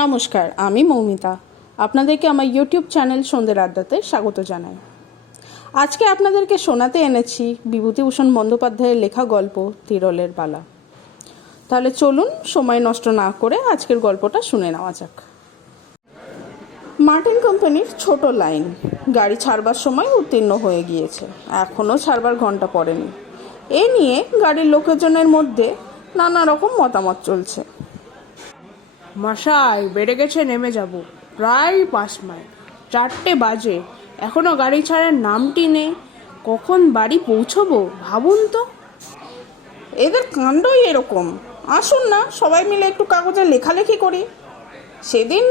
নমস্কার, আমি মৌমিতা। আপনাদেরকে আমার ইউটিউব চ্যানেল সন্ধ্যের আড্ডাতে স্বাগত জানাই। আজকে আপনাদেরকে শোনাতে এনেছি বিভূতিভূষণ বন্দ্যোপাধ্যায়ের লেখা গল্প তিরলের বালা। তাহলে চলুন সময় নষ্ট না করে আজকের গল্পটা শুনে নেওয়া যাক। মার্টিন কোম্পানির ছোট লাইন গাড়ি ছাড়বার সময় উত্তীর্ণ হয়ে গিয়েছে, এখনও ছাড়বার ঘন্টা পড়েনি। এ নিয়ে গাড়ির লোকজনের মধ্যে নানা রকম মতামত চলছে। মশাই, বেড়ে গেছে, নেমে যাব। প্রায় 5 মাইল, 4টে বাজে, এখনো গাড়ি ছাড়ার নামটি নেই। কখন বাড়ি পৌঁছবো ভাবুন তো। এদের কাণ্ডই এরকম। আসুন না সবাই মিলে একটু কাগজে লেখালেখি করি। সেদিন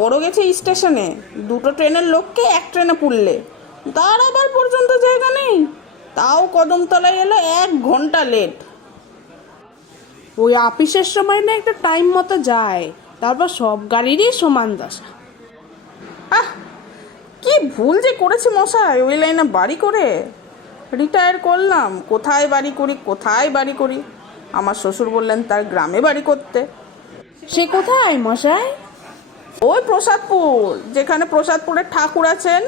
বড় গেছে স্টেশনে, 2টো ট্রেনের লোককে এক ট্রেনে পুরলে, দাঁড়াবার পর্যন্ত জায়গা নেই। তাও কদমতলায় এলো 1 ঘন্টা লেট। ওই অফিসের সময় না একটা টাইম মতো যায়, তারপর সব গাড়িরই সমান দশা। আহ, কি ভুল যে করেছি মশাই ওই লাইনে বাড়ি করে। রিটায়ার করলাম, কোথায় বাড়ি করি। আমার শ্বশুর বললেন তার গ্রামে বাড়ি করতে। সে কোথায় মশাই? ওই প্রসাদপুর, যেখানে প্রসাদপুরের ঠাকুর আছেন।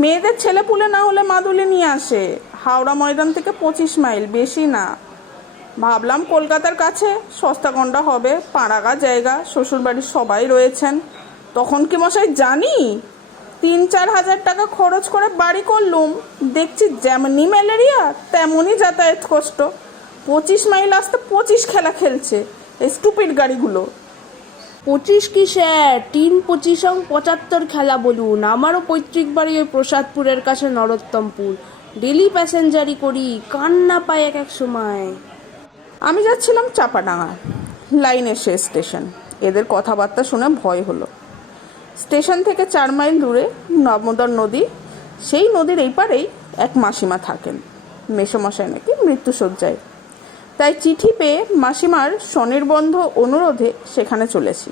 মেয়েদের ছেলে পুলে না হলে মাদুলি নিয়ে আসে। হাওড়া ময়দান থেকে 25 মাইল, বেশি না। ভাবলাম কলকাতার কাছে সস্তা গন্ডা হবে, পাড়াগা জায়গা, শ্বশুরবাড়ির সবাই রয়েছেন। তখন কি মশাই জানি 3-4 হাজার টাকা খরচ করে বাড়ি করলুম। দেখছি যেমনি ম্যালেরিয়া তেমনই যাতায়াত কষ্ট। 25 মাইল আসতে 25 খেলা খেলছে এই স্টুপিড গাড়িগুলো। 25 কি স্যার, 3-25-75 খেলা বলুন। আমারও পৈতৃক বাড়ি ওই প্রসাদপুরের কাছে নরোত্তমপুর। ডেলি প্যাসেঞ্জারি করি, কান্না পায় এক সময়। আমি যাচ্ছিলাম চাপাডাঙ্গা, লাইনের শেষ স্টেশন। এদের কথাবার্তা শুনে ভয় হলো। স্টেশন থেকে 4 মাইল দূরে দামোদর নদী। সেই নদীর এই পারেই এক মাসিমা থাকেন। মেসোমশাই নাকি মৃত্যুশয্যায়। তাই চিঠি পেয়ে মাসিমার স্বনির্বন্ধ অনুরোধে সেখানে চলেছি।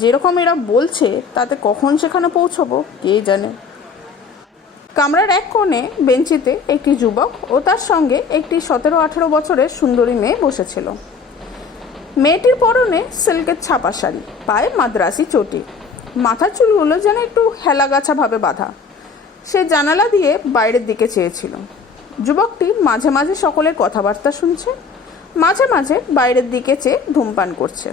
যেরকম এরা বলছে তাতে কখন সেখানে পৌঁছবো কে জানে। কামরার এক কোণে বেঞ্চিতে একটি যুবক ও তার সঙ্গে একটি 17-18 বছরের সুন্দরী মেয়ে বসেছিল। মেয়েটির পরনে সিল্কের ছাপা শাড়ি, পায়ে মাদ্রাসি চটি, মাথার চুলগুলো যেন একটু হেলাগাছা ভাবে বাঁধা। সে জানালা দিয়ে বাইরের দিকে চেয়েছিল। যুবকটি মাঝে মাঝে সকলের কথাবার্তা শুনছে, মাঝে মাঝে বাইরের দিকে চেয়ে ধূমপান করছে।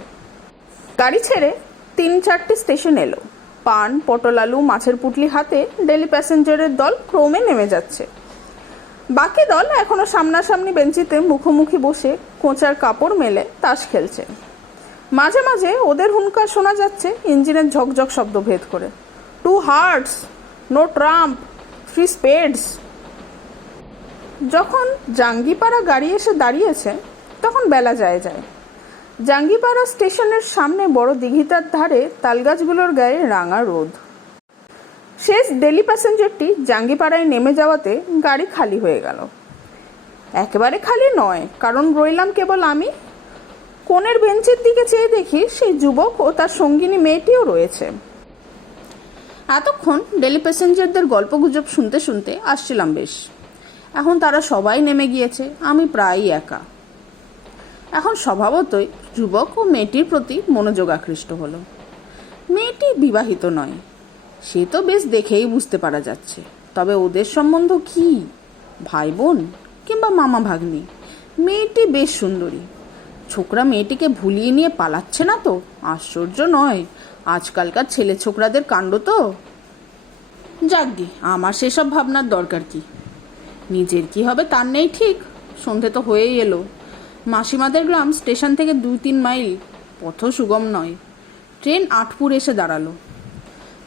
গাড়ি ছেড়ে 3-4টে স্টেশন এলো। পান, পটল আলু, মাছের পুটলি হাতে ডেলি প্যাসেঞ্জারের দল ক্রমে নেমে যাচ্ছে। বাকি দল এখনো সামনাসামনি বেঞ্চিতে মুখোমুখি বসে কোঁচার কাপড় মেলে তাস খেলছে। মাঝে মাঝে ওদের হুঙ্কার শোনা যাচ্ছে ইঞ্জিনের ঝকঝক শব্দ ভেদ করে। 2 হার্টস, নো ট্রাম্প, 3 স্পেডস। যখন জাঙ্গিপাড়া গাড়ি এসে দাঁড়িয়েছে তখন বেলা যায়। জাঙ্গিপাড়া স্টেশনের সামনে বড় দিঘিটার ধারে তালগাছগুলোর গায়ে রাঙা রোদ। শেষ ডেলি প্যাসেঞ্জারটি জাঙ্গিপাড়ায় নেমে যাওয়াতে গাড়ি খালি হয়ে গেল। একেবারে খালি নয়, কারণ রইলাম কেবল আমি। কোণের বেঞ্চের দিকে চেয়ে দেখি সেই যুবক ও তার সঙ্গিনী মেয়েটিও রয়েছে। এতক্ষণ ডেলি প্যাসেঞ্জারদের গল্পগুজব শুনতে শুনতে আসছিলাম বেশ। এখন তারা সবাই নেমে গিয়েছে, আমি প্রায়ই একা। এখন স্বভাবতই যুবক ও মেয়েটির প্রতি মনোযোগ আকৃষ্ট হলো। মেয়েটি বিবাহিত নয়, সে তো বেশ দেখেই বুঝতে পারা যাচ্ছে। তবে ওদের সম্বন্ধ কি, ভাই বোন কিংবা মামা ভাগ্নি? মেয়েটি বেশ সুন্দরী। ছোকরা মেয়েটিকে ভুলিয়ে নিয়ে পালাচ্ছে না তো? আশ্চর্য নয়, আজকালকার ছেলে ছোকরাদের কাণ্ড তো। যাকগে, আমার সেসব ভাবনার দরকার কি? নিজের কি হবে তার নেই ঠিক। সন্ধে তো হয়েই এলো। মাসিমাদের গ্রাম স্টেশন থেকে 2-3 মাইল, পথও সুগম নয়। ট্রেন আটপুর এসে দাঁড়ালো।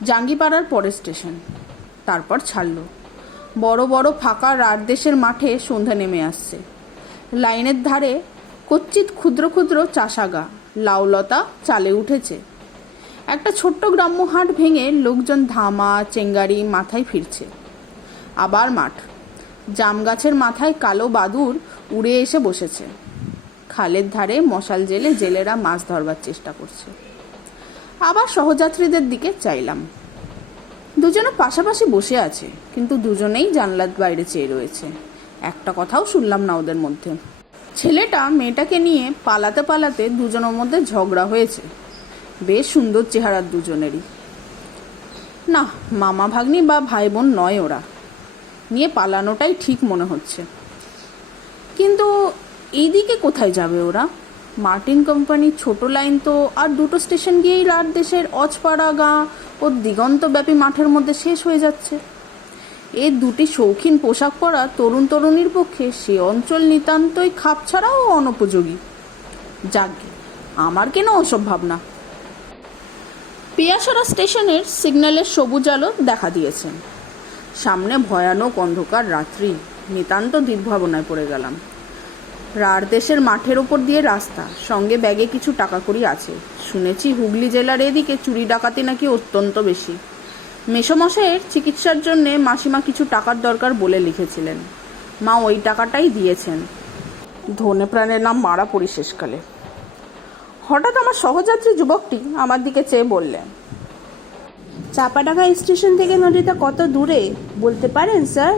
জাঙ্গিপাড়ার পরের স্টেশন, তারপর ছাড়লো। বড় বড় ফাঁকা রাতদেশের মাঠে সন্ধ্যা নেমে আসছে। লাইনের ধারে কচ্চিৎ ক্ষুদ্র ক্ষুদ্র চাষাগা, লাউলতা চালে উঠেছে। একটা ছোট্ট গ্রাম্য হাট ভেঙে লোকজন ধামা চেঙ্গারি মাথায় ফিরছে। আবার মাঠ, জাম গাছের মাথায় কালো বাদুড় উড়ে এসে বসেছে। খালের ধারে মশাল জেলে জেলেরা মাছ ধরবার চেষ্টা করছে। আবার সহযাত্রীদের দিকে চাইলাম। দুজনে পাশাপাশি বসে আছে, কিন্তু দুজনেই জানলার বাইরে চেয়ে রয়েছে। একটা কথাও শুনলাম না ওদের মধ্যে। ছেলেটা মেয়েটাকে নিয়ে পালাতে পালাতে দুজনের মধ্যে ঝগড়া হয়েছে। বেশ সুন্দর চেহারার দুজনেরই। না, মামা ভাগ্নি বা ভাই বোন নয় ওরা, নিয়ে পালানোটাই ঠিক মনে হচ্ছে। কিন্তু এইদিকে কোথায় যাবে ওরা? মার্টিন কোম্পানির ছোট লাইন তো আর দুটো স্টেশন গিয়েই রাত দেশের অজপাড়া গাঁ ও দিগন্তব্যাপী মাঠের মধ্যে শেষ হয়ে যাচ্ছে। এই দুটি শৌখিন পোশাক পরা তরুণ তরুণীর পক্ষে সে অঞ্চল নিতান্তই খাপছাড়া ও অনুপযোগী। যাকগে, আমার কেন ওসব ভাবনা। পিয়াসারা স্টেশনের সিগন্যালের সবুজ আলো দেখা দিয়েছেন। সামনে ভয়ানক অন্ধকার রাত্রি। নিতান্ত দিগ্ভাবনায় পড়ে গেলাম। রার দেশের মাঠের ওপর দিয়ে রাস্তা, সঙ্গে ব্যাগে কিছু টাকা কড়ি আছে। শুনেছি হুগলি জেলার এদিকে চুরি ডাকাতি নাকি অত্যন্ত বেশি। মেসোমশাইয়ের চিকিৎসার জন্যে মাসিমা কিছু টাকার দরকার বলে লিখেছিলেন। মা ওই টাকাটাই দিয়েছেন। ধনে প্রাণের নাম মারা পড়ি শেষকালে। হঠাৎ আমার সহযাত্রী যুবকটি আমার দিকে চেয়ে বললেন, চাপাডাঙ্গা স্টেশন থেকে নদীটা কত দূরে বলতে পারেন স্যার?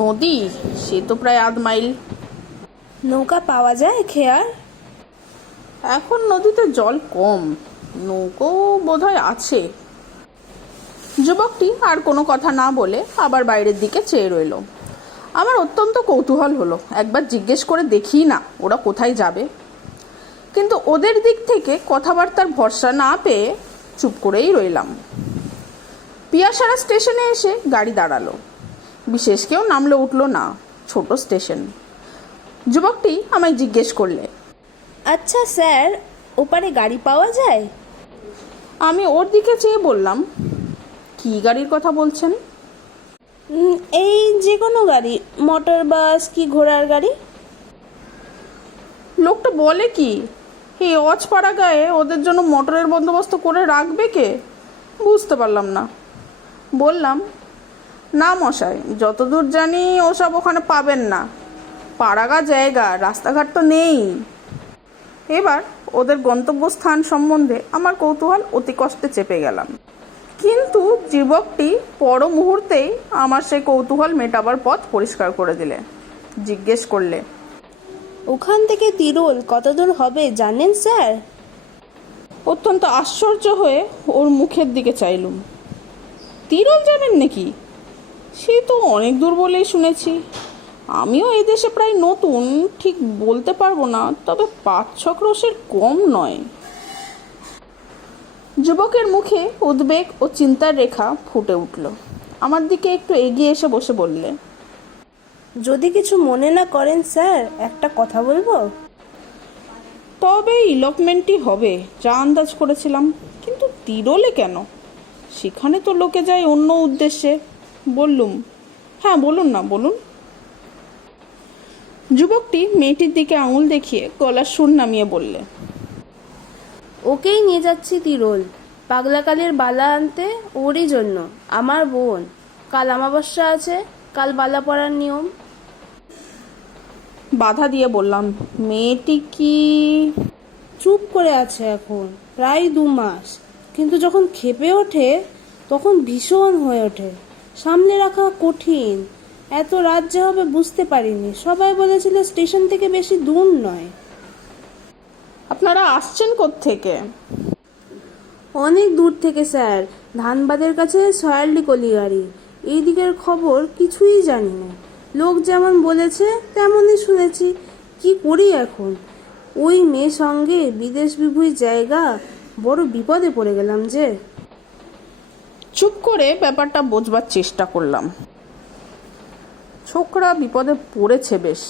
নদী? সে তো প্রায় 1/2 মাইল। নৌকা পাওয়া যায় খেয়ার? এখন নদীতে জল কম, নৌকো বোধহয় আছে। যুবকটি আর কোনো কথা না বলে আবার বাইরের দিকে চেয়ে রইল। আমার অত্যন্ত কৌতূহল হলো, একবার জিজ্ঞেস করে দেখি না ওরা কোথায় যাবে। কিন্তু ওদের দিক থেকে কথাবার্তার ভরসা না পেয়ে চুপ করেই রইলাম। পিয়াসারা স্টেশনে এসে গাড়ি দাঁড়ালো। বিশেষ কেউ নামলে উঠলো না, ছোট স্টেশন। যুবকটি আমায় জিজ্ঞেস করলে, আচ্ছা স্যার, ওপারে গাড়ি পাওয়া যায়? আমি ওর দিকে চেয়ে বললাম, কি গাড়ির কথা বলছেন? এই যে কোনো গাড়ি, মোটর বাস কি ঘোড়ার গাড়ি? লোকটা বলে কি, এই অজপাড়া গায়ে ওদের জন্য মোটরের বন্দোবস্ত করে রাখবে কে? বুঝতে পারলাম না। বললাম, না মশাই, যতদূর জানি ওসব ওখানে পাবেন না। পাড়াগা জায়গা, রাস্তাঘাট তো নেই। এবার ওদের গন্তব্যস্থান সম্বন্ধে আমার কৌতূহল অতি কষ্টে চেপে গেলাম। কিন্তু যুবকটি পর মুহূর্তেই আমার সেই কৌতূহল মেটাবার পথ পরিষ্কার করে দিলে। জিজ্ঞেস করলে, ওখান থেকে তিরুল কত দূর হবে জানেন স্যার? অত্যন্ত আশ্চর্য হয়ে ওর মুখের দিকে চাইলুম। তিরুল জানেন নাকি? সে তো অনেক দূর বলেই শুনেছি। আমিও এই দেশে প্রায় নতুন, ঠিক বলতে পারবো না, তবে 5-6 ক্রোশের কম নয়। যুবকের মুখে উদ্বেগ ও চিন্তার রেখা ফুটে উঠল। আমার দিকে একটু এগিয়ে এসে বসে বললে, যদি কিছু মনে না করেন স্যার, একটা কথা বলবো? তবে ইলপমেন্টই হবে যা আন্দাজ করেছিলাম। কিন্তু তিরোলে কেন? সেখানে তো লোকে যায় অন্য উদ্দেশ্যে। বললুম, হ্যাঁ বলুন না, বলুন। যুবকটি মেয়েটির দিকে আঙুল দেখিয়ে গলার সুর নামিয়ে বললে, ওকেই নিয়ে যাচ্ছি তিরুল, পাগলাকালের বালা আনতে। ওরই জন্য, আমার বোন। কাল অমাবস্যা আছে, কাল বালা পড়ার নিয়ম। বাধা দিয়ে বললাম, মেয়েটি কি? চুপ করে আছে এখন প্রায় 2 মাস, কিন্তু যখন ক্ষেপে ওঠে তখন ভীষণ হয়ে ওঠে। সামলে রাখা কঠিন। এত রাত যে হবে বুঝতে পারিনি। সবাই বলেছিল স্টেশন থেকে বেশি দূর নয়। আপনারা আসছেন কোত্থেকে? অনেক দূর থেকে স্যার, ধানবাদের কাছে সয়াল্ডি কলিগাড়ি। এই দিকের খবর কিছুই জানি না। লোক যেমন বলেছে তেমনই শুনেছি। কি করি এখন? ওই মেয়ে সঙ্গে বিদেশ বিভুঁই জায়গা, বড় বিপদে পড়ে গেলাম যে। চুপ করে ব্যাপারটা বোঝবার চেষ্টা করলাম। ছোকরা বিপদে পড়েছে বেশ।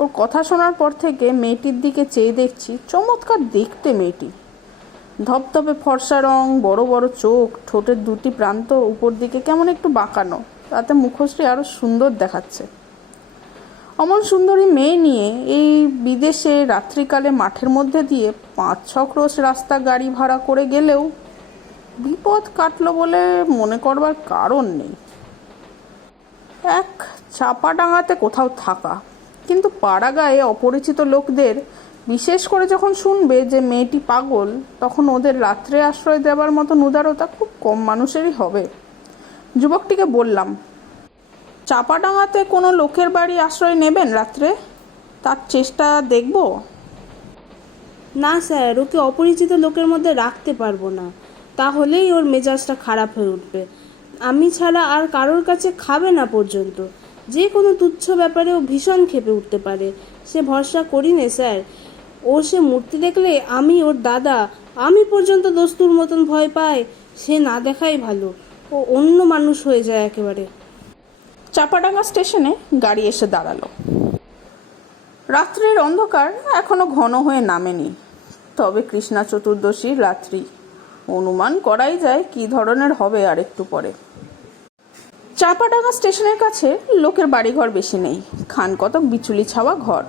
ওর কথা শোনার পর থেকে মেয়েটির দিকে চেয়ে দেখছি। চমৎকার দেখতে মেয়েটি। ধপধপে ফর্সা রং, বড় বড় চোখ, ঠোঁটের দুটি প্রান্ত উপর দিকে কেমন একটু বাঁকানো, তাতে মুখশ্রী আরো সুন্দর দেখাচ্ছে। অমন সুন্দরী মেয়ে নিয়ে এই বিদেশে রাত্রিকালে মাঠের মধ্যে দিয়ে 5-6 ক্রোশ রাস্তা গাড়ি ভাড়া করে গেলেও বিপদ কাটলো বলে মনে করবার কারণ নেই। এক চাপাডাঙ্গাতে কোথাও থাকা, কিন্তু পাড়া গায়ে অপরিচিত লোকদের, বিশেষ করে যখন শুনবে যে মেয়েটি পাগল, তখন ওদের রাত্রে আশ্রয় দেওয়ার মতো উদারতা খুব কম মানুষেরই হবে। যুবকটিকে বললাম, চাপাডাঙ্গাতে কোনো লোকের বাড়ি আশ্রয় নেবেন রাত্রে? তার চেষ্টা দেখব। না স্যার, ওকে অপরিচিত লোকের মধ্যে রাখতে পারবো না, তাহলেই ওর মেজাজটা খারাপ হয়ে উঠবে। আমি ছাড়া আর কারোর কাছে খাবে না পর্যন্ত। যে কোনো তুচ্ছ ব্যাপারে ও ভীষণ ক্ষেপে উঠতে পারে। সে ভরসা করি নে স্যার। সে মূর্তি দেখলে আমি ওর দাদা, আমি পর্যন্ত দস্তুর মতন ভয় পাই। সে না দেখাই ভালো, ও অন্য মানুষ হয়ে যায় একেবারে। চাপাডাঙ্গা স্টেশনে গাড়ি এসে দাঁড়ালো। রাত্রির অন্ধকার এখনো ঘন হয়ে নামেনি, তবে কৃষ্ণা চতুর্দশীর রাত্রি, অনুমান করাই যায় কি ধরনের হবে আর একটু পরে। চাপাডাঙ্গা স্টেশনের কাছে লোকের বাড়িঘর বেশি নেই, খান কতক বিচুলি ছাওয়া ঘর।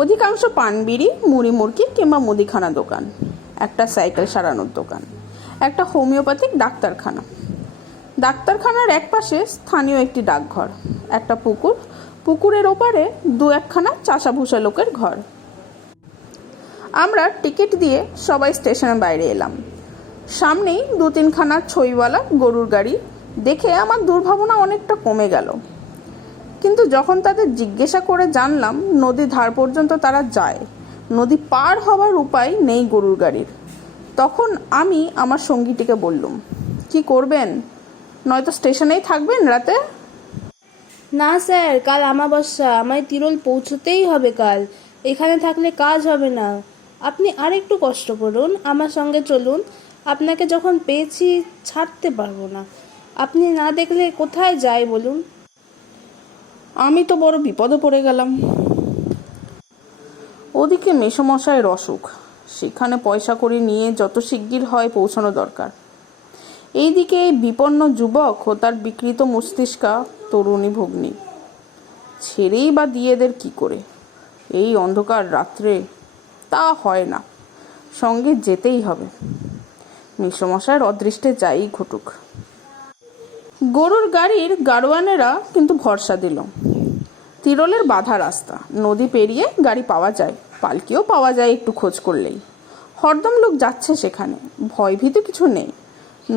অধিকাংশ পানবিড়ি, মুড়ি মুড়কি কিংবা মুদিখানা দোকান, একটা সাইকেল সারানোর দোকান, একটা হোমিওপ্যাথিক ডাক্তারখানা। ডাক্তারখানার একপাশে স্থানীয় একটি ডাকঘর, একটা পুকুর, পুকুরের ওপারে দু একখানা চাষাভুষা লোকের ঘর। আমরা টিকিট দিয়ে সবাই স্টেশনের বাইরে এলাম। সামনেই দু তিনখানা ছইওয়ালা গরুর গাড়ি দেখে আমার দুর্ভাবনা অনেকটা কমে গেল। কিন্তু যখন তাদের জিজ্ঞাসা করে জানলাম নদীর ধার পর্যন্ত তারা যায়, নদী পার হওয়ার উপায় নেই গরুর গাড়ির, তখন আমি আমার সঙ্গীটিকে বললুম, কি করবেন, নয়তো স্টেশনেই থাকবেন রাতে? না স্যার, কাল আমাবস্যা, আমায় তিরোল পৌঁছতেই হবে কাল। এখানে থাকলে কাজ হবে না। আপনি আর একটু কষ্ট করুন, আমার সঙ্গে চলুন। আপনাকে যখন পেয়েছি ছাড়তে পারবো না। আপনি না দেখলে কোথায় যাই বলুন? আমি তো বড় বিপদে পড়ে গেলাম। ওদিকে মেসোমশাইয়ের অসুখ, সেখানে পয়সা করে নিয়ে যত শিগগির হয় পৌঁছানো দরকার। এইদিকে এই বিপন্ন যুবক ও তার বিকৃত মস্তিষ্কা তরুণী ভগ্নী, ছেড়েই বা দিয়ে এদের কি করে এই অন্ধকার রাত্রে? তা হয় না, সঙ্গে যেতেই হবে, মেসোমশাইয়ের অদৃষ্টে যাই ঘটুক। গরুর গাড়ির গাড়োয়ানেরা কিন্তু ভরসা দিল। তিরলের বাঁধা রাস্তা, নদী পেরিয়ে গাড়ি পাওয়া যায়, পালকিও পাওয়া যায় একটু খোঁজ করলেই। হরদম লোক যাচ্ছে সেখানে, ভয়ভীতি কিছু নেই।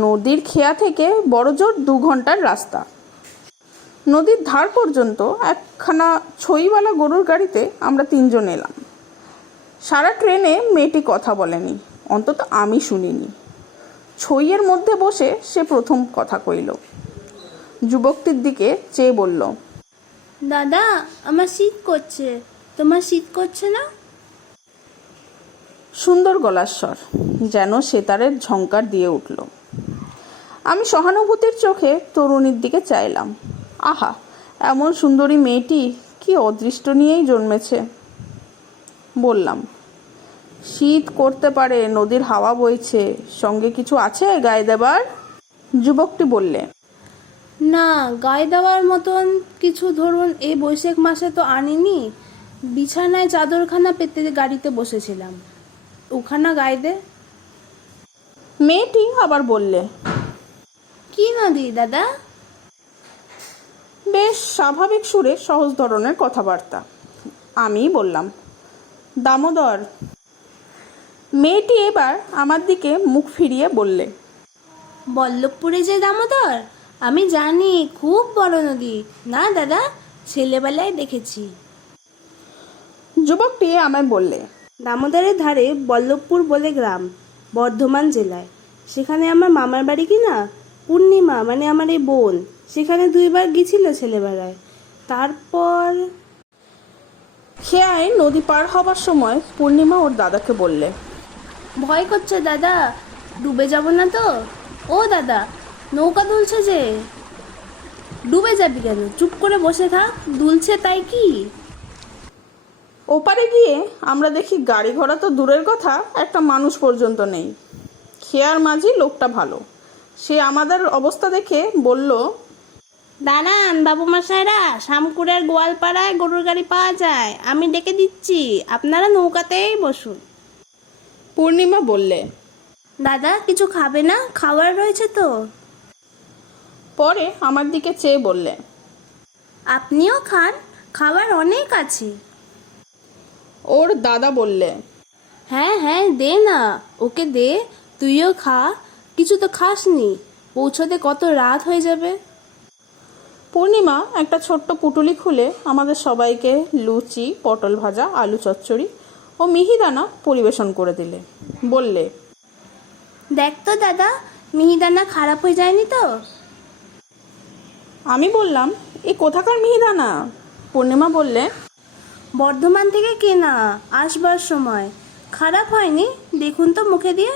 নদীর খেয়া থেকে বড় জোর 2 ঘন্টার রাস্তা। নদীর ধার পর্যন্ত একখানা ছইওয়ালা গরুর গাড়িতে আমরা 3 জন এলাম। সারা ট্রেনে মেয়েটি কথা বলেনি, অন্তত আমি শুনিনি। ছইয়ের মধ্যে বসে সে প্রথম কথা কইল। যুবকটির দিকে চেয়ে বলল, দাদা, আমার শীত করছে। তোমার শীত করছে না? সুন্দর গলার স্বর, যেন সেতারের ঝংকার দিয়ে উঠল। আমি সহানুভূতির চোখে তরুণীর দিকে চাইলাম। আহা, এমন সুন্দরী মেয়েটি কি অদৃষ্ট নিয়েই জন্মেছে। বললাম, শীত করতে পারে, নদীর হাওয়া বইছে, সঙ্গে কিছু আছে গায়ে দেবার? যুবকটি বললে, না, গায়ে দেওয়ার মতন কিছু ধরুন এই বৈশাখ মাসে তো আনিনি। বিছানায় চাদরখানা পেতে গাড়িতে বসেছিলাম, ওখানা গায়ে দে। মেয়েটি আবার বললে, কি নদী দাদা? বেশ স্বাভাবিক সুরে সহজ ধরনের কথাবার্তা। আমি বললাম, দামোদর। মেয়েটি এবার আমার দিকে মুখ ফিরিয়ে বললে, বল্লভপুরে যে দামোদর, আমি জানি, খুব বড় নদী। না দাদা, ছেলেবেলায় দেখেছি। যুবকটি আমায় বললে, দামোদরের ধারে বল্লভপুর বলে গ্রাম, বর্ধমান জেলায়। সেখানে আমার মামার বাড়ি কি না, পূর্ণিমা মানে আমার এই বোন, সেখানে 2 বার গেছিল ছেলেবেলায়। তারপর খেয়ায় নদী পার হবার সময় পূর্ণিমা ওর দাদাকে বললে, ভয় করছে দাদা, ডুবে যাব না তো? ও দাদা, নৌকা দুলছে যে। ডুবে যাবি কেন, চুপ করে বসে থাক, দুলছে তাই কি? ওপারে গিয়ে আমরা দেখি গাড়ি ঘোড়া তো দূরের কথা, একটা মানুষ পর্যন্ত নেই। খেয়ার মাঝি লোকটা ভালো, সে আমাদের অবস্থা দেখে বলল, দাঁড়ান বাবু মশাইরা, শামকুড়ের গোয়ালপাড়ায় গরুর গাড়ি পাওয়া যায়, আমি ডেকে দিচ্ছি, আপনারা নৌকাতেই বসুন। পূর্ণিমা বললে, দাদা, কিছু খাবে না? খাবার রয়েছে তো। পরে আমার দিকে চেয়ে বললে, আপনিও খান, খাবার অনেক আছে। ওর দাদা বললে, হ্যাঁ হ্যাঁ, দে না, ওকে দে, তুইও খা। কিছু তো খাসনি, পৌঁছতে কত রাত হয়ে যাবে। পূর্ণিমা একটা ছোট্ট পুটুলি খুলে আমাদের সবাইকে লুচি, পটল ভাজা, আলু চচ্চড়ি ও ও মিহিদানা পরিবেশন করে দিলে। বললে, দেখ তো দাদা, মিহিদানা খারাপ হয়ে যায়নি তো? আমি বললাম, এ কোথাকার মিহিদানা? পূর্ণিমা বললে, বর্ধমান থেকে কেনা, আসবার সময়। খারাপ হয়নি, দেখুন তো মুখে দিয়ে।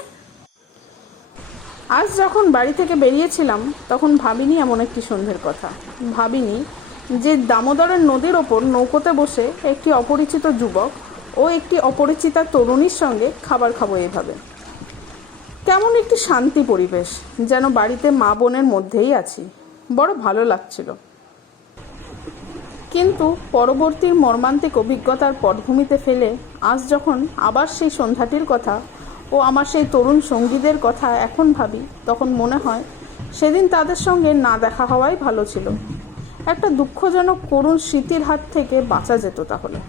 আজ যখন বাড়ি থেকে বেরিয়েছিলাম তখন ভাবিনি এমন একটি সন্ধ্যের কথা। ভাবিনি যে দামোদরের নদীর ওপর নৌকোতে বসে একটি অপরিচিত যুবক ও একটি অপরিচিতা তরুণীর সঙ্গে খাবার খাবো এভাবে। কেমন একটি শান্তি পরিবেশ, যেন বাড়িতে মা বোনের মধ্যেই আছি। বড় ভালো লাগছিল। কিন্তু পরবর্তী মর্মান্তিক অভিজ্ঞতার পটভূমিতে ফেলে আজ যখন আবার সেই সন্ধ্যাটির কথা ও আমার সেই তরুণ সঙ্গীদের কথা এখন ভাবি, তখন মনে হয় সেদিন তাদের সঙ্গে না দেখা হওয়াই ভালো ছিল। একটা দুঃখজনক করুণ স্মৃতির হাত থেকে বাঁচা যেত তাহলে।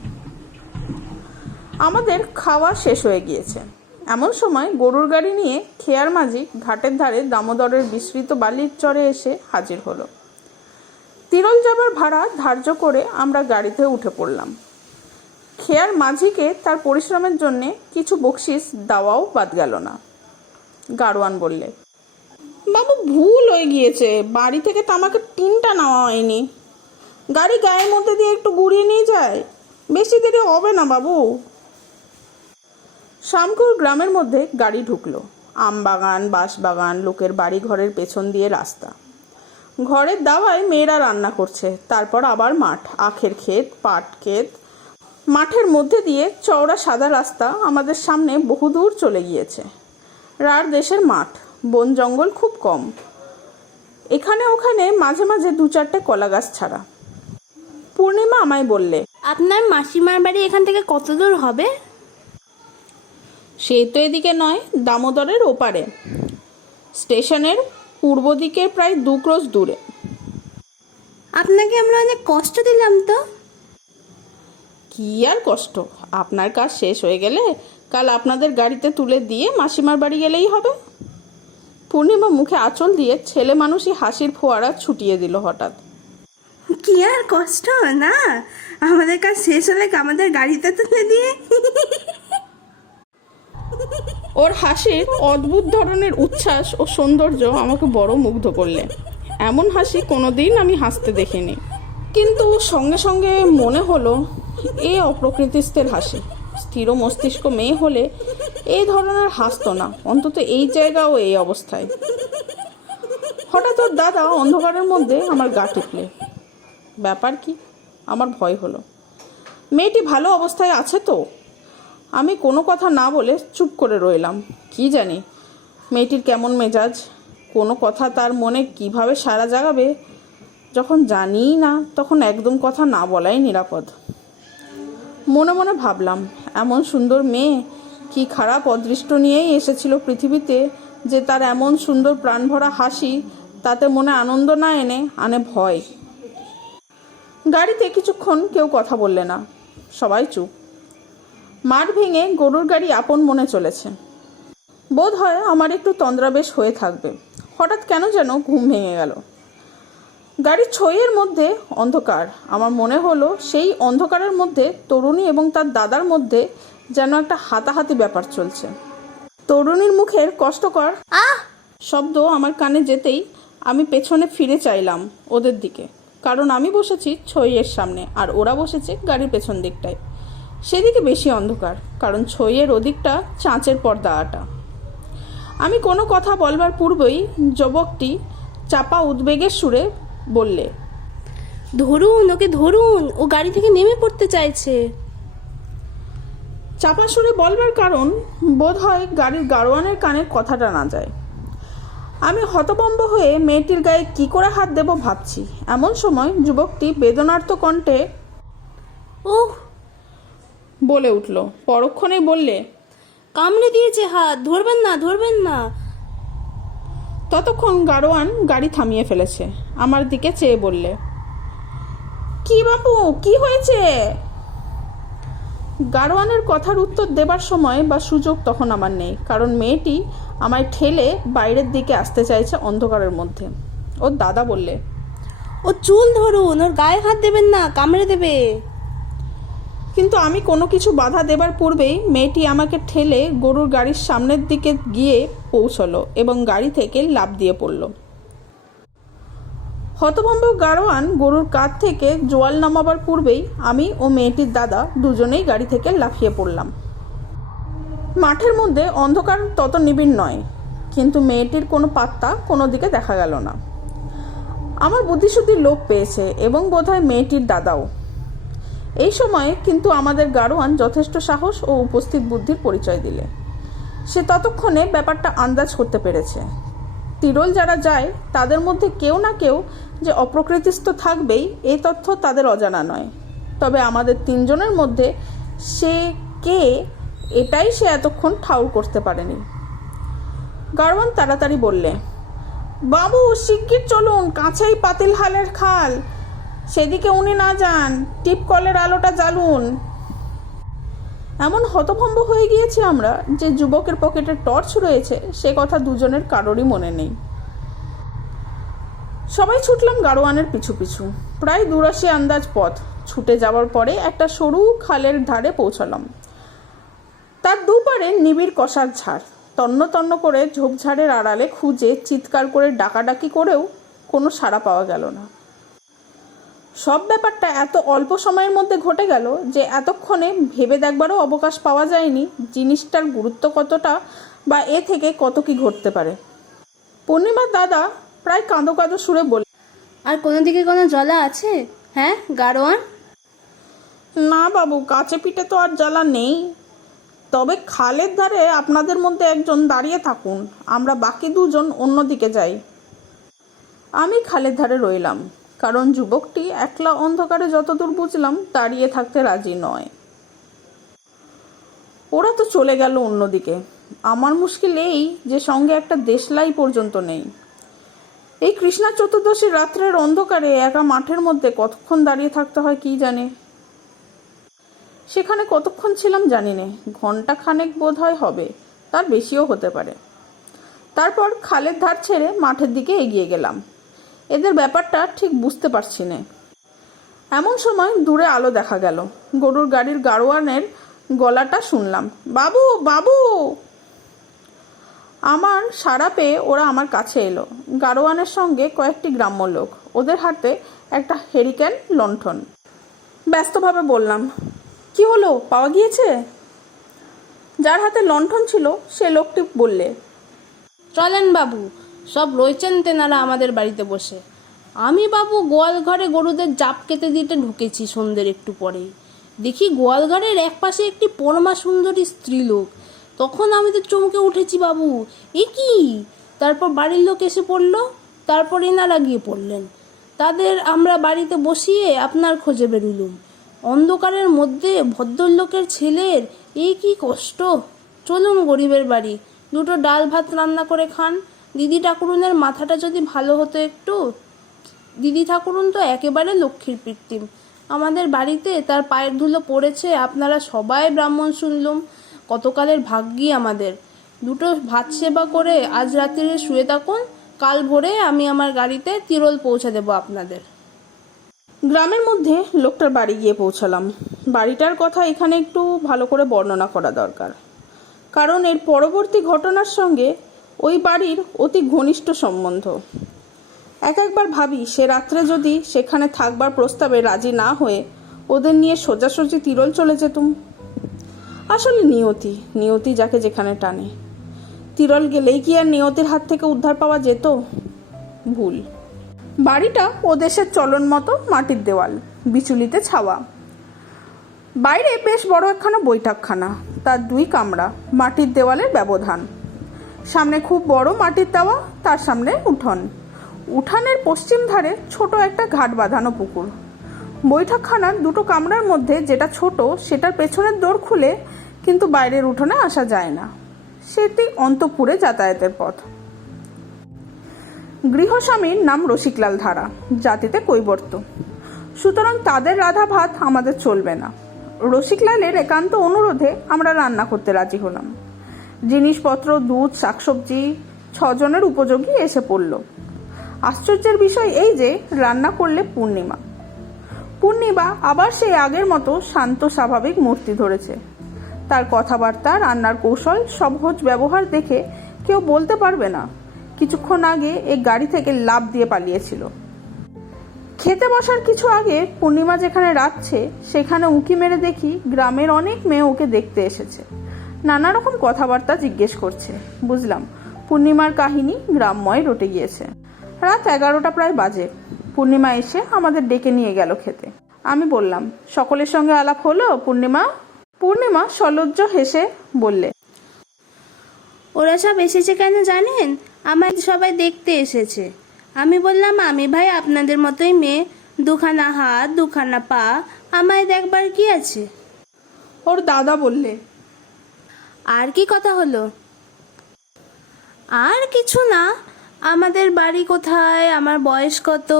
আমাদের খাওয়া শেষ হয়ে গিয়েছে। এমন সময় গরুর গাড়ি নিয়ে খেয়ার মাঝি ঘাটের ধারে দামোদরের বিস্তৃত বালির চরে এসে হাজির হলো। তিরল যাবার ভাড়া ধার্য করে আমরা গাড়িতে উঠে পড়লাম। খেয়ার মাঝিকে তার পরিশ্রমের জন্যে কিছু বকশিস দেওয়াও বাদ গেল না। গাড়োয়ান বললে, বাবু ভুল হয়ে গিয়েছে, বাড়ি থেকে তামাকের টিনটা নেওয়া হয়নি। গাড়ি গায়ের মধ্যে দিয়ে একটু ঘুরিয়ে নিয়ে যায়, বেশি দেরি হবে না বাবু। শামকুর গ্রামের মধ্যে গাড়ি ঢুকলো। আমবাগান, বাঁশবাগান, লোকের বাড়ি ঘরের পেছন দিয়ে রাস্তা। ঘরের দাওয়ায় মেয়েরা রান্না করছে, তারপর আবার মাঠ, আখের ক্ষেত, পাট ক্ষেত। মাঠের মধ্যে দিয়ে চওড়া সাদা রাস্তা আমাদের সামনে বহুদূর চলে গিয়েছে। রাঢ় দেশের মাঠ, বন জঙ্গল খুব কম, এখানে ওখানে মাঝে মাঝে দু চারটে কলা গাছ ছাড়া। পূর্ণিমা আমায় বললে, আপনার মাসিমার বাড়ি এখান থেকে কত দূর হবে? সেই তো এদিকে নয়, দামোদরের ওপারে, স্টেশনের পূর্ব দিকে প্রায় 2 ক্রোশ দূরে। আপনাকে আমরা অনেক কষ্ট দিলাম তো। কি আর কষ্ট, আপনার কাজ শেষ হয়ে গেলে কাল আপনাদের গাড়িতে তুলে দিয়ে মাসিমার বাড়ি গেলেই হবে। পূর্ণিমা মুখে আঁচল দিয়ে ছেলে মানুষই হাসির ফোয়ারা ছুটিয়ে দিল হঠাৎ। কি আর কষ্ট না, আমাদের কাজ শেষ হলে আমাদের গাড়িতে তুলে দিয়ে। ওর হাসির অদ্ভুত ধরনের উচ্ছ্বাস ও সৌন্দর্য আমাকে বড় মুগ্ধ করলে। এমন হাসি কোনোদিন আমি হাসতে দেখিনি। কিন্তু সঙ্গে সঙ্গে মনে হলো এ অপ্রকৃতিস্থের হাসি। স্থির মস্তিষ্ক মেয়ে হলে এই ধরনের হাসতো না, অন্তত এই জায়গা ও এই অবস্থায়। হঠাৎ ওর দাদা অন্ধকারের মধ্যে আমার গা টিপলে। ব্যাপার কি? আমার ভয় হলো। মেয়েটি ভালো অবস্থায় আছে তো? আমি কোনো কথা না বলে চুপ করে রইলাম। কি জানি মেয়েটির কেমন মেজাজ, কোনো কথা তার মনে কিভাবে সাড়া জাগাবে। যখন জানিই না তখন একদম কথা না বলাই নিরাপদ। মনে মনে ভাবলাম, এমন সুন্দর মেয়ে কি খারাপ অদৃষ্ট নিয়েই এসেছিল পৃথিবীতে যে তার এমন সুন্দর প্রাণভরা হাসি তাতে মনে আনন্দ না এনে আনে ভয়। গাড়িতে কিছুক্ষণ কেউ কথা বললে না, সবাই চুপ। মাঠ ভেঙে গরুর গাড়ি আপন মনে চলেছে। বোধ হয় আমার একটু তন্দ্রাবেশ হয়ে থাকবে। হঠাৎ কেন যেন ঘুম ভেঙে গেল। গাড়ির ছইয়ের মধ্যে অন্ধকার। আমার মনে হলো সেই অন্ধকারের মধ্যে তরুণী এবং তার দাদার মধ্যে যেন একটা হাতাহাতি ব্যাপার চলছে। তরুণীর মুখের কষ্টকর আহ শব্দ আমার কানে যেতেই আমি পেছনে ফিরে চাইলাম ওদের দিকে, কারণ আমি বসেছি ছইয়ের সামনে আর ওরা বসেছে গাড়ির পেছন দিকটায়। সেদিকে বেশি অন্ধকার, কারণ ছইয়ের ওদিকটা চাঁচের পর্দা আটা। আমি কোনো কথা বলবার পূর্বেই যুবকটি চাপা উদ্বেগের সুরে বললে, ধরুন ওকে, ধরুন, ও গাড়ি থেকে নেমে পড়তে চাইছে। চাপা সুরে বলবার কারণ বোধ হয় গাড়ির গাড়োয়ানের কানে কথাটা না যায়। আমি হতভম্ব হয়ে মেয়েটির গায়ে কি করে হাত দেব ভাবছি। এমন সময় যুবকটি বেদনার্ত কণ্ঠে ওহ বলে উঠল। পরক্ষণেই বললে, কামড়ে দিয়েছে হাত, ধরবেন না, ধরবেন না। ততক্ষণ গাড়োয়ান গাড়ি থামিয়ে ফেলেছে। আমার দিকে চেয়ে বললে, কি বাবু, কি হয়েছে? গাড়োয়ানের কথার উত্তর দেবার সময় বা সুযোগ তখন আমার নেই, কারণ মেয়েটি আমায় ঠেলে বাইরের দিকে আসতে চাইছে অন্ধকারের মধ্যে। ওর দাদা বললে, ও চুল ধরুন, ওর গায়ে হাত দেবেন না, কামড়ে দেবে। কিন্তু আমি কোনো কিছু বাধা দেবার পূর্বেই মেয়েটি আমাকে ঠেলে গরুর গাড়ির সামনের দিকে গিয়ে পৌঁছলো এবং গাড়ি থেকে লাফ দিয়ে পড়ল। হতভম্ব গাড়োয়ান গরুর কাঁধ থেকে জোয়াল নামাবার পূর্বেই আমি ও মেয়েটির দাদা দুজনেই গাড়ি থেকে লাফিয়ে পড়লাম। মাঠের মধ্যে অন্ধকার তত নিবিড় নয়, কিন্তু মেয়েটির কোনো পাত্তা কোনো দিকে দেখা গেল না। আমার বুদ্ধিশুদ্ধি লোপ পেয়েছে এবং বোধহয় মেয়েটির দাদাও। এই সময়ে কিন্তু আমাদের গাড়োয়ান যথেষ্ট সাহস ও উপস্থিত বুদ্ধির পরিচয় দিলে। সে ততক্ষণে ব্যাপারটা আন্দাজ করতে পেরেছে। তিরোল যারা যায় তাদের মধ্যে কেউ না কেউ যে অপ্রকৃতিস্থ থাকবেই এই তথ্য তাদের অজানা নয়। তবে আমাদের তিনজনের মধ্যে সে কে এটাই সে এতক্ষণ ঠাউর করতে পারেনি। গাড়োয়ান তাড়াতাড়ি বললে, বাবু শিগগির চলুন, কাছেই পাতিলহালের খাল, সেদিকে উনি না যান, টিপ কলের আলোটা জ্বালুন। এমন হতভম্ব হয়ে গিয়েছি আমরা যে যুবকের পকেটে টর্চ রয়েছে সে কথা দুজনের কারোরই মনে নেই। সবাই ছুটলাম গাড়োয়ানের পিছু পিছু। প্রায় ৮২ আন্দাজ পথ ছুটে যাওয়ার পরে একটা সরু খালের ধারে পৌঁছালাম। তার দুপারে নিবিড় কষার ঝাড়। তন্ন তন্ন করে ঝোপঝাড়ের আড়ালে খুঁজে চিৎকার করে ডাকাডাকি করেও কোনো সাড়া পাওয়া গেল না। সব ব্যাপারটা এত অল্প সময়ের মধ্যে ঘটে গেল যে এতক্ষণে ভেবে দেখবারও অবকাশ পাওয়া যায়নি জিনিসটার গুরুত্ব কতটা বা এ থেকে কত কি ঘটতে পারে। পূর্ণিমার দাদা প্রায় কাঁদো কাঁদো সুরে বলে, আর কোনো দিকে কোনো জলা আছে? হ্যাঁ গাড়োয়ান? না বাবু, কাছে পিঠে তো আর জ্বালা নেই, তবে খালের ধারে আপনাদের মধ্যে একজন দাঁড়িয়ে থাকুন, আমরা বাকি দুজন অন্যদিকে যাই। আমি খালের ধারে রইলাম, কারণ যুবকটি একলা অন্ধকারে যতদূর বুঝলাম দাঁড়িয়ে থাকতে রাজি নয়। ওরা তো চলে গেল অন্যদিকে। আমার মুশকিল এই যে সঙ্গে একটা দেশলাই পর্যন্ত নেই। এই কৃষ্ণা চতুর্দশী রাত্রের অন্ধকারে একা মাঠের মধ্যে কতক্ষণ দাঁড়িয়ে থাকতে হয় কি জানে। সেখানে কতক্ষণ ছিলাম জানি না, ঘন্টা খানেক বোধ হয় হবে, তার বেশিও হতে পারে। তারপর খালের ধার ছেড়ে মাঠের দিকে এগিয়ে গেলাম। এদের ব্যাপারটা ঠিক বুঝতে পারছি না। এমন সময় দূরে আলো দেখা গেল। গরুর গাড়ির গাড়োয়ানের গলাটা শুনলাম, বাবু বাবু। আমার সাড়া পেয়ে ওরা আমার কাছে এলো। গাড়োয়ানের সঙ্গে কয়েকটি গ্রাম্য লোক, ওদের হাতে একটা হেরিকেন লণ্ঠন। ব্যস্তভাবে বললাম, কি হলো, পাওয়া গিয়েছে? যার হাতে লণ্ঠন ছিল সে লোকটি বললে, চলেন বাবু, সব রয়েছেন তেনারা আমাদের বাড়িতে বসে। আমি বাবু গোয়াল ঘরে গরুদের জাপ কেটে দিতে ঢুকেছি সন্ধ্যের একটু পরেই। দেখি গোয়াল ঘরের এক পাশে একটি পরমা সুন্দরী স্ত্রীলোক। তখন আমি তো চমকে উঠেছি বাবু, এ কি! তারপর বাড়ির লোক এসে পড়ল, তারপর এনারা গিয়ে পড়লেন। তাদের আমরা বাড়িতে বসিয়ে আপনার খোঁজে বেরুলুম। অন্ধকারের মধ্যে ভদ্রলোকের ছেলের এই কি কষ্ট! চলুন গরিবের বাড়ি, দুটো ডাল ভাত রান্না করে খান। দিদি ঠাকুরুনের মাথাটা যদি ভালো হতো একটু। দিদি ঠাকুরুন তো একেবারে লক্ষ্মীর কৃত্রিম। আমাদের বাড়িতে তার পায়ের ধুলো পড়েছে, আপনারা সবাই ব্রাহ্মণ শুনলুম। কতকালের ভাগ্যি আমাদের। দুটো ভাত সেবা করে আজ রাত্রিরে শুয়ে থাকুন, কাল ভোরে আমি আমার গাড়িতে তিরোল পৌঁছে দেব আপনাদের। গ্রামের মধ্যে লোকটার বাড়ি গিয়ে পৌঁছালাম। বাড়িটার কথা এখানে একটু ভালো করে বর্ণনা করা দরকার, কারণ এর পরবর্তী ঘটনার সঙ্গে ওই বাড়ির অতি ঘনিষ্ঠ সম্বন্ধ। একবার ভাবি সে রাত্রে যদি সেখানে থাকবার প্রস্তাবে রাজি না হয়ে ওদের নিয়ে সোজাসুজি তিরোল চলে যেতুম। আসলে নিয়তি যাকে যেখানে টানে। তিরোল গেলেই কি আর নিয়তির হাত থেকে উদ্ধার পাওয়া যেত? ভুল। বাড়িটা ও দেশের চলন মতো মাটির দেওয়াল, বিচুলিতে ছাওয়া। বাইরে বেশ বড় একখানা বৈঠকখানা, তার 2 কামরা, মাটির দেওয়ালের ব্যবধান। সামনে খুব বড় মাটির দেওয়া, তার সামনে উঠোন। উঠানের পশ্চিম ধারে ছোট একটা ঘাট বাঁধানো পুকুর। বৈঠকখানার 2টো কামরার মধ্যে যেটা ছোট সেটার পেছনের দোর খুলে কিন্তু বাইরের উঠোনে আসা যায় না, সেটি অন্তঃপুরে যাতায়াতের পথ। গৃহস্বামীর নাম রসিকলাল ধারা, জাতিতে কৈবর্ত। সুতরাং তাদের রাধা ভাত আমাদের চলবে না। রসিকলালের একান্ত অনুরোধে আমরা রান্না করতে রাজি হলাম। জিনিসপত্র, দুধ, শাকসবজি 6 জনের উপযোগী এসে পড়ল। আশ্চর্যের বিষয় এই যে রান্না করলে পূর্ণিমা। পূর্ণিমা আবার সেই আগের মতো শান্ত স্বাভাবিক মূর্তি ধরেছে। তার কথাবার্তা, রান্নার কৌশল, সহজ ব্যবহার দেখে কেউ বলতে পারবে না কিছুক্ষণ আগে এই গাড়ি থেকে লাফ দিয়ে পালিয়েছিল। খেতে বসার কিছু আগে পূর্ণিমা যেখানে রাখছে সেখানে উঁকি মেরে দেখি গ্রামের অনেক মেয়ে ওকে দেখতে এসেছে, নানা রকম কথাবার্তা জিজ্ঞেস করছে। বুঝলাম পূর্ণিমার কাহিনী গ্রামময় রটে গিয়েছে। রাত 11টা প্রায় বাজে। পূর্ণিমা এসে আমাদের ডেকে নিয়ে গেল খেতে। আমি বললাম, সকলের সঙ্গে আলাপ হলো পূর্ণিমা? পূর্ণিমা সলজ্জ হেসে বললে, ওরা সব এসেছে কেন জানেন? আমার সবাই দেখতে এসেছে। আমি বললাম, আমি ভাই আপনাদের মতোই মেয়ে, দুখানা হাত দুখানা পা, আমায় দেখবার কি আছে? ওর দাদা বললে, আর কি কথা হলো? আর কিছু না, আমাদের বাড়ি কোথায়, আমার বয়স কত,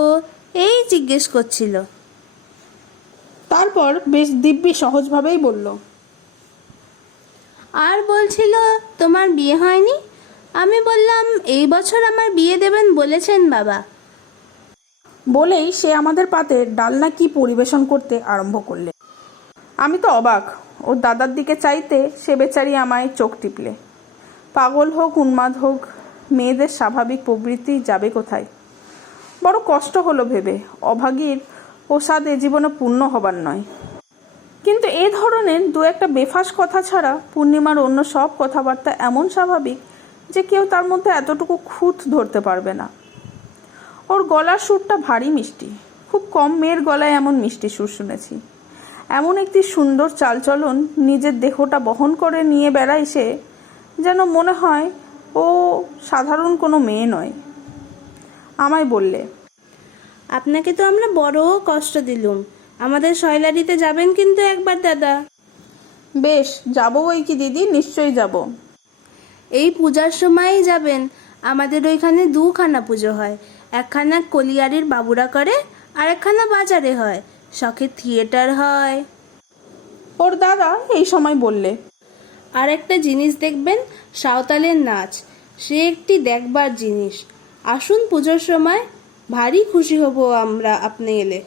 এই জিজ্ঞেস করছিল। তারপর বেশ দিব্যি সহজভাবেই বলল, আর বলছিল তোমার বিয়ে হয়নি। আমি বললাম, এই বছর আমার বিয়ে দেবেন বলেছেন বাবা। বলেই সে আমাদের পাতে ডালনা কি পরিবেশন করতে আরম্ভ করলে। আমি তো অবাক। ওর দাদার দিকে চাইতে সে বেচারি আমায় চোখ টিপলে। পাগল হোক উন্মাদ হোক, মেয়েদের স্বাভাবিক প্রবৃত্তি যাবে কোথায়? বড় কষ্ট হলো ভেবে, অভাগীর প্রসাদে জীবনে পূর্ণ হবার নয়। কিন্তু এ ধরনের দু একটা বেফাস কথা ছাড়া পূর্ণিমার অন্য সব কথাবার্তা এমন স্বাভাবিক যে কেউ তার মধ্যে এতটুকু খুঁত ধরতে পারবে না। ওর গলার সুরটা ভারী মিষ্টি। খুব কম মেয়ের গলায় এমন মিষ্টি সুর শুনেছি। এমন একটি সুন্দর চালচলন নিজের দেহটা বহন করে নিয়ে বেড়ায় সে, যেন মনে হয় ও সাধারণ কোনো মেয়ে নয়। আমায় বললে, আপনাকে তো আমরা বড় কষ্ট দিলুম, আমাদের শৈলারিতে যাবেন কিন্তু একবার দাদা। বেশ, যাবো ওই কি দিদি, নিশ্চয়ই যাব। এই পূজার সময়ই যাবেন। আমাদের ওইখানে দুখানা পুজো হয়, একখানা কলিয়ারির বাবুরা করে, আর একখানা বাজারে হয়। শখের থিয়েটার হয়। ওর দাদা এই সময় বললে, আর একটা জিনিস দেখবেন, সাঁওতালের নাচ, সে একটি দেখবার জিনিস। আসুন পুজোর সময়, ভারী খুশি হব আমরা আপনি এলে।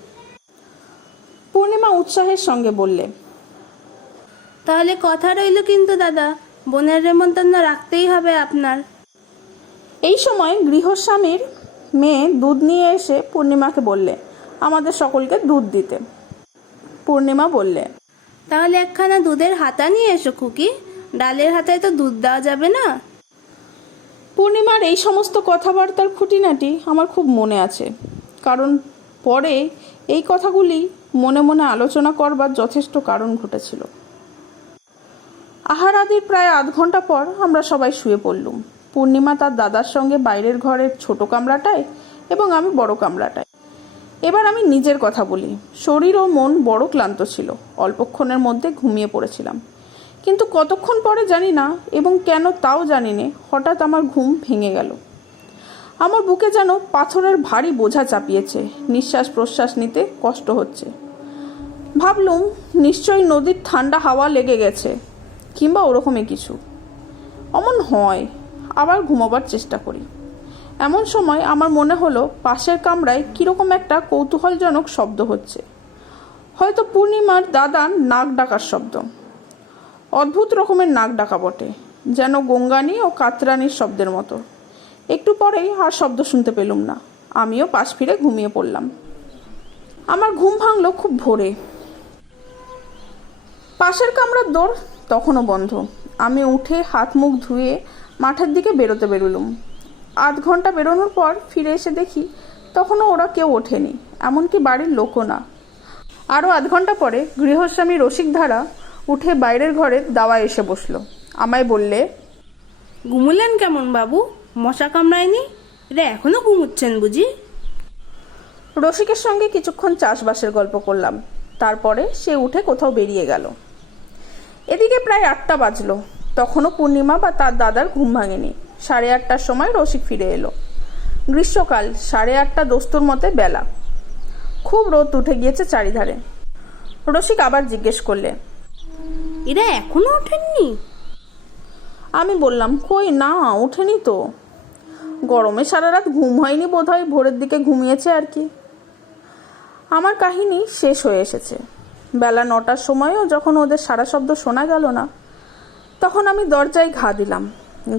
পূর্ণিমা উৎসাহের সঙ্গে বললে, তাহলে কথা রইল কিন্তু দাদা, বোনের নেমন্তন্ন রাখতেই হবে আপনার। এই সময় গৃহস্বামীর মেয়ে দুধ নিয়ে এসে পূর্ণিমাকে বললে আমাদের সকলকে দুধ দিতে। পূর্ণিমা বললে, তাহলে একখানা দুধের হাতা নিয়ে এসো খুকি, ডালের হাতায় তো দুধ দেওয়া যাবে না। পূর্ণিমার এই সমস্ত কথাবার্তার খুঁটিনাটি আমার খুব মনে আছে, কারণ পরে এই কথাগুলি মনে মনে আলোচনা করবার যথেষ্ট কারণ ঘটেছিল। আহার আদির প্রায় আধ ঘন্টা পর আমরা সবাই শুয়ে পড়লুম। পূর্ণিমা তার দাদার সঙ্গে বাইরের ঘরের ছোট কামরাটায় এবং আমি বড় কামরাটায়। এবার আমি নিজের কথা বলি। শরীর ও মন বড় ক্লান্ত ছিল। অল্পক্ষণের মধ্যে ঘুমিয়ে পড়েছিলাম, কিন্তু কতক্ষণ পরে জানি না, এবং কেন তাও জানি না, হঠাৎ আমার ঘুম ভেঙে গেল। আমার বুকে যেন পাথরের ভারী বোঝা চাপিয়েছে। নিঃশ্বাস প্রশ্বাস নিতে কষ্ট হচ্ছে। ভাবলুম নিশ্চয়ই নদীর ঠান্ডা হাওয়া লেগে গেছে, কিংবা ওরকমই কিছু। অমন হয়, আবার ঘুমাবার চেষ্টা করি। এমন সময় আমার মনে হলো পাশের কামরায় কীরকম একটা কৌতূহলজনক শব্দ হচ্ছে। হয়তো পূর্ণিমার দাদার নাক ডাকার শব্দ। অদ্ভুত রকমের নাক ডাকা বটে, যেন গঙ্গানি ও কাতরানির শব্দের মতো। একটু পরেই আর শব্দ শুনতে পেলুম না। আমিও পাশ ফিরে ঘুমিয়ে পড়লাম। আমার ঘুম ভাঙল খুব ভোরে। পাশের কামরার দোর তখনও বন্ধ। আমি উঠে হাত মুখ ধুয়ে মাঠের দিকে বেরোলুম। আধ ঘন্টা বেরোনোর পর ফিরে এসে দেখি তখনও ওরা কেউ ওঠেনি, এমনকি বাড়ির লোকও না। আরও আধ ঘন্টা পরে গৃহস্বামী রসিকধারা উঠে বাইরের ঘরে দাওয়ায় এসে বসলো। আমায় বললে, ঘুমুলেন কেমন বাবু? মশা কামড়ায়নি? এটা এখনো ঘুমুচ্ছেন বুঝি? রসিকের সঙ্গে কিছুক্ষণ চাষবাসের গল্প করলাম। তারপরে সে উঠে কোথাও বেরিয়ে গেল। এদিকে প্রায় 8টা বাজলো। তখনও পূর্ণিমা বা তার দাদার ঘুম ভাঙেনি। 8:30টার সময় রসিক ফিরে এলো। গ্রীষ্মকাল, 8:30 দস্তুর মতে বেলা। খুব রোদ উঠে গিয়েছে চারিধারে। রসিক আবার জিজ্ঞেস করলে, এরা এখনো ওঠেননি? আমি বললাম, কই না, ওঠেনি তো। গরমে সারা রাত ঘুম হয়নি বোধহয়, ভোরের দিকে ঘুমিয়েছে আর কি। আমার কাহিনী শেষ হয়ে এসেছে। বেলা 9টার সময়ও যখন ওদের সারা শব্দ শোনা গেল না, তখন আমি দরজায় ঘা দিলাম।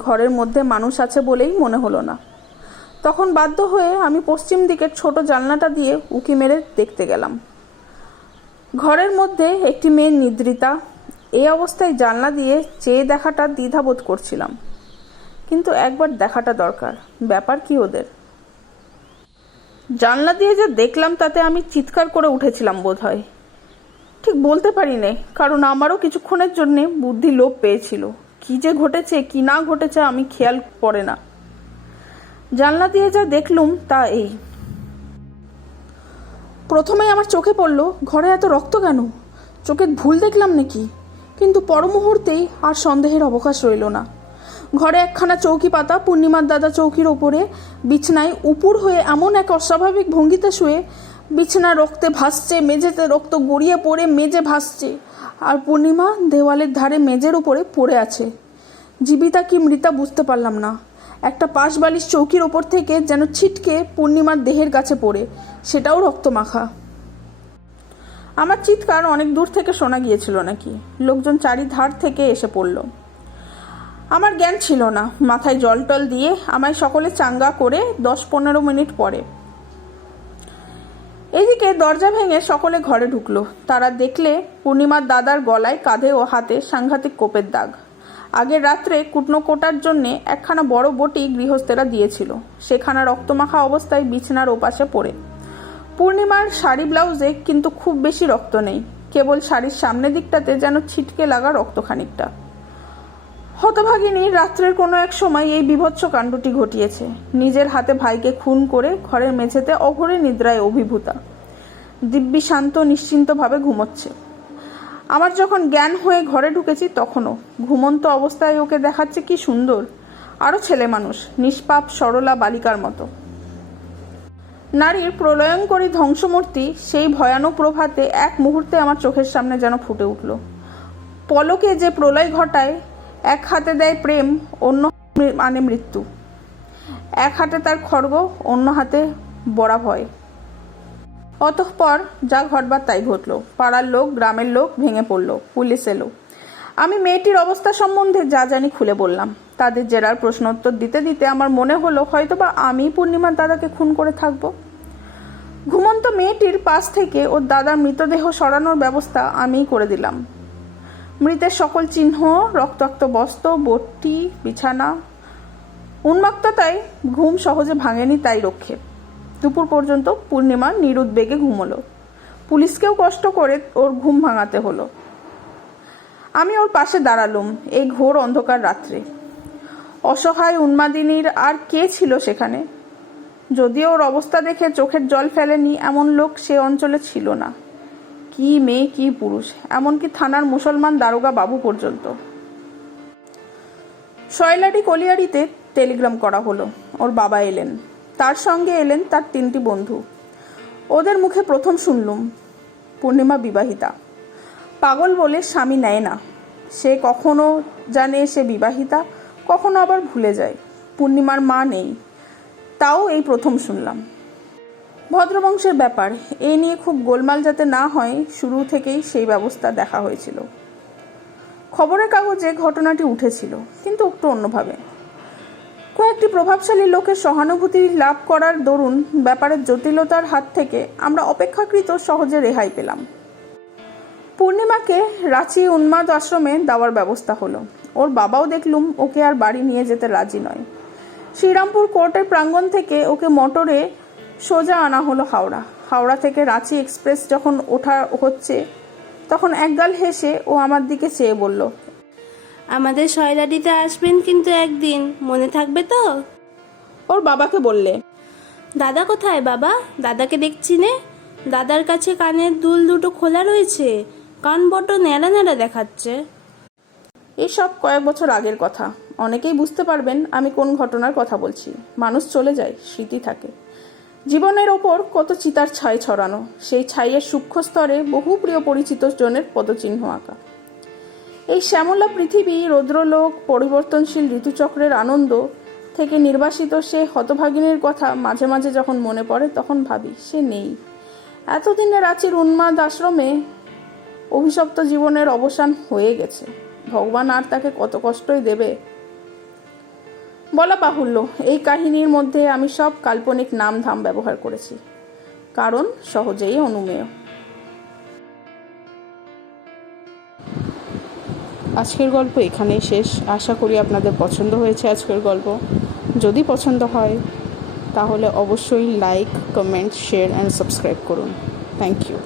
ঘরের মধ্যে মানুষ আছে বলেই মনে হলো না। তখন বাধ্য হয়ে আমি পশ্চিম দিকের ছোট জানলাটা দিয়ে উঁকি মেরে দেখতে গেলাম। ঘরের মধ্যে একটি মেয়ে নিদ্রিতা। এই অবস্থায় জানলা দিয়ে চেয়ে দেখাটা দ্বিধাবোধ করছিলাম, কিন্তু একবার দেখাটা দরকার। ব্যাপার কি ওদের? জানলা দিয়ে যে দেখলাম তাতে আমি চিৎকার করে উঠেছিলাম বোধহয়, ঠিক বলতে পারি নে, কারণ আমারও কিছুক্ষণের জন্যে বুদ্ধি লোপ পেয়েছিল। কি যে ঘটেছে কি না ঘটেছে আমি খেয়াল পড়ে না। জানলা দিয়ে যা দেখলুম তা এই। প্রথমেই আমার চোখে পড়ল, ঘরে এত রক্ত কেন? চোখে ভুল দেখলাম নাকি? কিন্তু পর মুহূর্তেই আর সন্দেহের অবকাশ রইল না। ঘরে একখানা চৌকি পাতা, পূর্ণিমার দাদা চৌকির ওপরে বিছনায় উপুর হয়ে এমন এক অস্বাভাবিক ভঙ্গিতে শুয়ে, বিছানা রক্তে ভাসছে, মেঝেতে রক্ত গড়িয়ে পড়ে মেঝে ভাসছে, আর পূর্ণিমা দেওয়ালের ধারে মেঝের উপরে পড়ে আছে। জীবিতা কি মৃতা বুঝতে পারলাম না। একটা পাশ বালিশ চৌকির ওপর থেকে যেন ছিটকে পূর্ণিমার দেহের কাছে পড়ে, সেটাও রক্তমাখা। আমার চিৎকার অনেক দূর থেকে শোনা গিয়েছিল নাকি? লোকজন চারিধার থেকে এসে পড়ল। আমার জ্ঞান ছিল না। মাথায় জল টল দিয়ে আমায় সকলে চাঙ্গা করে 10-15 মিনিট পরে এদিকে দরজা ভেঙে সকলে ঘরে ঢুকলো। তারা দেখলে পূর্ণিমার দাদার গলায়, কাঁধে ও হাতে সাংঘাতিক কোপের দাগ। আগের রাত্রে কুটনো কোটার জন্যে একখানা বড় বটি গৃহস্থেরা দিয়েছিল, সেখানা রক্তমাখা অবস্থায় বিছানার ওপাশে পড়ে। পূর্ণিমার শাড়ি ব্লাউজে কিন্তু খুব বেশি রক্ত নেই, কেবল শাড়ির সামনের দিকটাতে যেন ছিটকে লাগা রক্ত খানিকটা। হতভাগিনী রাত্রের কোনো এক সময় এই বিভৎস কাণ্ডটি ঘটিয়েছে। নিজের হাতে ভাইকে খুন করে ঘরের মেঝেতে অঘোরে নিদ্রায় অভিভূতা দিব্যি শান্ত নিশ্চিন্তভাবে ঘুমোচ্ছে। আমার যখন জ্ঞান হয়ে ঘরে ঢুকেছি তখনও ঘুমন্ত অবস্থায় ওকে দেখাচ্ছে কি সুন্দর, আরও ছেলে মানুষ, নিষ্পাপ সরলা বালিকার মতো। নারীর প্রলয়ঙ্করী ধ্বংসমূর্তি সেই ভয়ানক প্রভাতে এক মুহূর্তে আমার চোখের সামনে যেন ফুটে উঠল। পলকে যে প্রলয় ঘটায়, এক হাতে দেয় প্রেম, অন্য মানে মৃত্যু। এক হাতে তার খড়গ, অন্য হাতে বড়া ভয়। অতঃপর যা ঘটবার তাই ঘটল। পাড়ার লোক, গ্রামের লোক ভেঙে পড়ল, পুলিশ এলো। আমি মেয়েটির অবস্থা সম্বন্ধে যা জানি খুলে বললাম। তাদের জেরার প্রশ্নোত্তর দিতে দিতে আমার মনে হলো হয়তোবা আমি পূর্ণিমার দাদাকে খুন করে থাকবো। ঘুমন্ত মেয়েটির পাশ থেকে ওর দাদার মৃতদেহ সরানোর ব্যবস্থা আমিই করে দিলাম। মৃতের সকল চিহ্ন, রক্তাক্ত বস্ত্র, বটি, বিছানা। উন্মত্ততায় ঘুম সহজে ভাঙেনি তাই রক্ষে। দুপুর পর্যন্ত পূর্ণিমা নিরুদ্বেগে ঘুমোলো। পুলিশকেও কষ্ট করে ওর ঘুম ভাঙাতে হলো। আমি ওর পাশে দাঁড়ালুম এই ঘোর অন্ধকার রাত্রে। অসহায় উন্মাদিনীর আর কে ছিল সেখানে? যদিও ওর অবস্থা দেখে চোখের জল ফেলেনি এমন লোক সে অঞ্চলে ছিল না। কি মেয়ে কি পুরুষ, এমনকি থানার মুসলমান দারোগা বাবু পর্যন্ত। শয়লাটি কলিয়ারিতে টেলিগ্রাম করা হলো। ওর বাবা এলেন, তার সঙ্গে এলেন তার 3টি বন্ধু। ওদের মুখে প্রথম শুনলুম পূর্ণিমা বিবাহিতা। পাগল বলে স্বামী নেয় না। সে কখনো জানে সে বিবাহিতা, কখনো আবার ভুলে যায়। পূর্ণিমার মা নেই, তাও এই প্রথম শুনলাম। ভদ্রবংশের ব্যাপার, এ নিয়ে খুব গোলমাল যাতে না হয় শুরু থেকেই সেই ব্যবস্থা দেখা হয়েছিল। খবরের কাগজে ঘটনাটি উঠেছিল, কিন্তু একটু অন্যভাবে। কয়েকটি প্রভাবশালী লোকের সহানুভূতি লাভ করার দরুন ব্যাপারের জটিলতার হাত থেকে আমরা অপেক্ষাকৃত সহজে রেহাই পেলাম। পূর্ণিমাকে রাঁচি উন্মাদ আশ্রমে দেওয়ার ব্যবস্থা হলো। ওর বাবাও দেখলুম ওকে আর বাড়ি নিয়ে যেতে রাজি নয়। শ্রীরামপুর কোর্টের প্রাঙ্গণ থেকে ওকে মোটরে সোজা আনা হলো হাওড়া। হাওড়া থেকে রাঁচি এক্সপ্রেস যখন ওঠা হচ্ছে তখন একগাল হেসে ও আমার দিকে চেয়ে বলল, আমাদের শয়লাটিতে আসবেন কিন্তু একদিন, মনে থাকবে তো? ওর বাবাকে বললে, দাদা কোথায় বাবা? দাদাকে দেখছি নে। দাদার কাছে কানের দুল দুটো খোলা রয়েছে, কান বড্ড ন্যাড়া ন্যাড়া দেখাচ্ছে। এসব কয়েক বছর আগের কথা। অনেকেই বুঝতে পারবেন আমি কোন ঘটনার কথা বলছি। মানুষ চলে যায়, স্মৃতি থাকে। জীবনের ওপর কত চিতার ছাই ছড়ানো, সেই ছাইয়ের সূক্ষ্ম স্তরে বহু প্রিয় পরিচিত জনের পদচিহ্ন আঁকা। এই শ্যামলা পৃথিবী, রৌদ্রলোক, পরিবর্তনশীল ঋতুচক্রের আনন্দ থেকে নির্বাসিত সে হতভাগিনীর কথা মাঝে মাঝে যখন মনে পড়ে তখন ভাবি সে নেই। এতদিনে রাঁচির উন্মাদ আশ্রমে অভিশপ্ত জীবনের অবসান হয়ে গেছে। ভগবান আর তাকে কত কষ্টই দেবে বলা বাহুল্য। এই কাহিনীর মধ্যে আমি সব কাল্পনিক নাম ধাম ব্যবহার করেছি, কারণ সহজেই অনুমেয়। আজকের গল্প এখানেই শেষ। আশা করি আপনাদের পছন্দ হয়েছে আজকের গল্প। যদি পছন্দ হয় তাহলে অবশ্যই like, comment, share and subscribe করুন। Thank you.